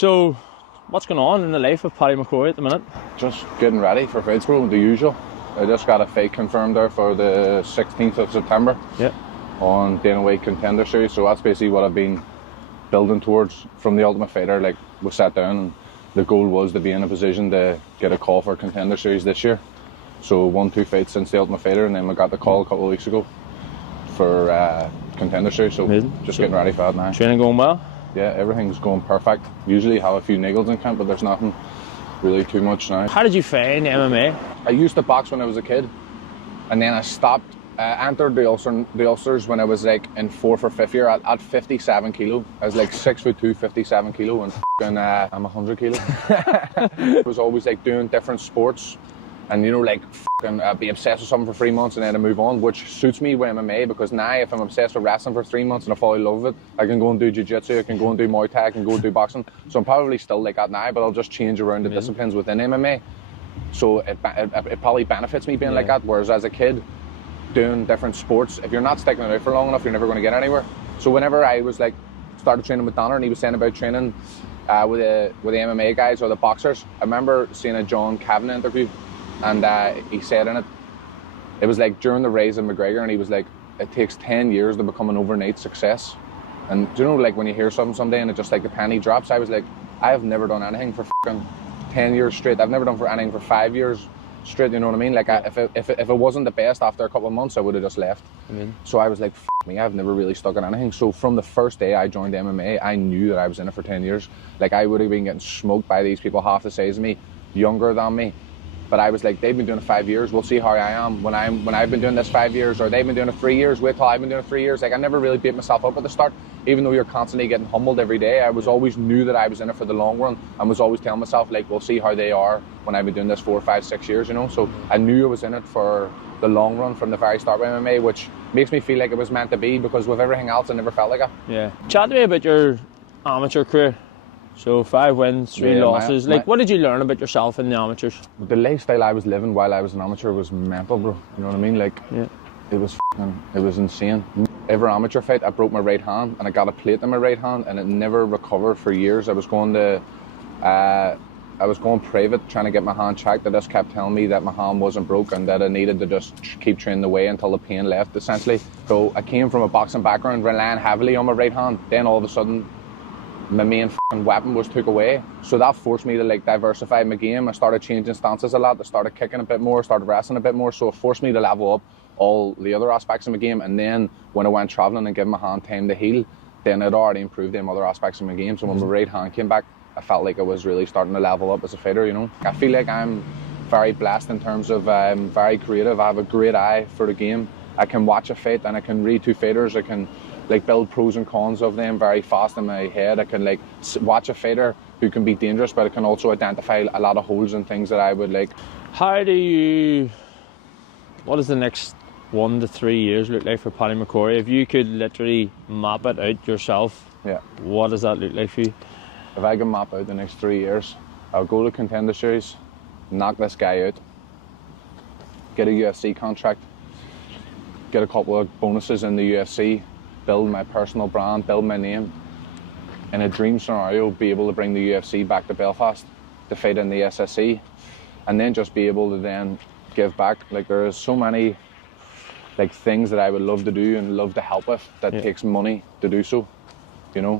So, what's going on in the life of PattyMcCrory at the minute? Just getting ready for fights, bro, the usual. I just got a fight confirmed there for the 16th of September. Yeah. On Dana White Contender Series, so that's basically what I've been building towards from the Ultimate Fighter. Like, we sat down and the goal was to be in a position to get a call for Contender Series this year. So 1-2 fights since the Ultimate Fighter, and then we got the call a couple of weeks ago for Contender Series. So amazing. Just getting ready for that now. Training going well? Yeah, everything's going perfect. Usually have a few niggles in camp, but there's nothing really too much now. How did you find MMA? I used to box when I was a kid, and then I stopped. Entered the Ulsters when I was like in 4th or 5th year at 57 kilo. I was like 6'2", 57 kilo, and I'm 100 kilo. I was always like doing different sports, and you know, like be obsessed with something for 3 months and then I move on, which suits me with MMA, because now if I'm obsessed with wrestling for 3 months and I fall in love with it, I can go and do jiu-jitsu, I can go and do Muay Thai, I can go and do boxing. So I'm probably still like that now, but I'll just change around the disciplines within MMA. So it probably benefits me being like that, whereas as a kid, doing different sports, if you're not sticking it out for long enough, you're never going to get anywhere. So whenever I was like, started training with Donner and he was saying about training with the MMA guys or the boxers, I remember seeing a John Kavanagh interview, and he said in it, it was like during the rise of McGregor, and he was like, it takes 10 years to become an overnight success. And do you know, like when you hear something someday and it just like the penny drops, I was like, I have never done anything for fucking 10 years straight. I've never done for anything for 5 years straight, you know what I mean? Like, if it wasn't the best after a couple of months, I would have just left. So I was like, f me, I've never really stuck in anything. So from the first day I joined MMA, I knew that I was in it for 10 years. Like, I would have been getting smoked by these people half the size of me, younger than me. But I was like, they've been doing it 5 years, we'll see how I am when I've been doing this 5 years, or they've been doing it 3 years, wait till I've been doing it 3 years. Like, I never really beat myself up at the start, even though you're constantly getting humbled every day. I was always knew that I was in it for the long run, and was always telling myself, like, we'll see how they are when I've been doing this 4, 5, 6 years, you know. So I knew I was in it for the long run from the very start of MMA, which makes me feel like it was meant to be, because with everything else I never felt like it. Yeah. Chat to me about your amateur career. So 5 wins, 3 losses. What did you learn about yourself in the amateurs? The lifestyle I was living while I was an amateur was mental, bro. You know what I mean? Like, it was insane. Every amateur fight, I broke my right hand and I got a plate in my right hand, and it never recovered for years. I was going private trying to get my hand checked. They just kept telling me that my hand wasn't broke and that I needed to just keep training away until the pain left, essentially. So I came from a boxing background, relying heavily on my right hand. Then all of a sudden, my main weapon was took away. So that forced me to like diversify my game. I started changing stances a lot. I started kicking a bit more, started wrestling a bit more. So it forced me to level up all the other aspects of my game. And then when I went traveling and giving my hand time to heal, then I'd already improved them other aspects of my game. So when my right hand came back, I felt like I was really starting to level up as a fighter, you know. I feel like I'm very blessed in terms of very creative. I have a great eye for the game. I can watch a fight and I can read two fighters. I can like build pros and cons of them very fast in my head. I can like watch a fighter who can be dangerous, but I can also identify a lot of holes and things that I would like. What does the next 1 to 3 years look like for PattyMcCrory? If you could literally map it out yourself, what does that look like for you? If I can map out the next 3 years, I'll go to Contender Series, knock this guy out, get a UFC contract, get a couple of bonuses in the UFC, build my personal brand, build my name. In a dream scenario, be able to bring the UFC back to Belfast to fight in the SSC, and then just be able to then give back. Like, there is so many like things that I would love to do and love to help with that takes money to do so, you know.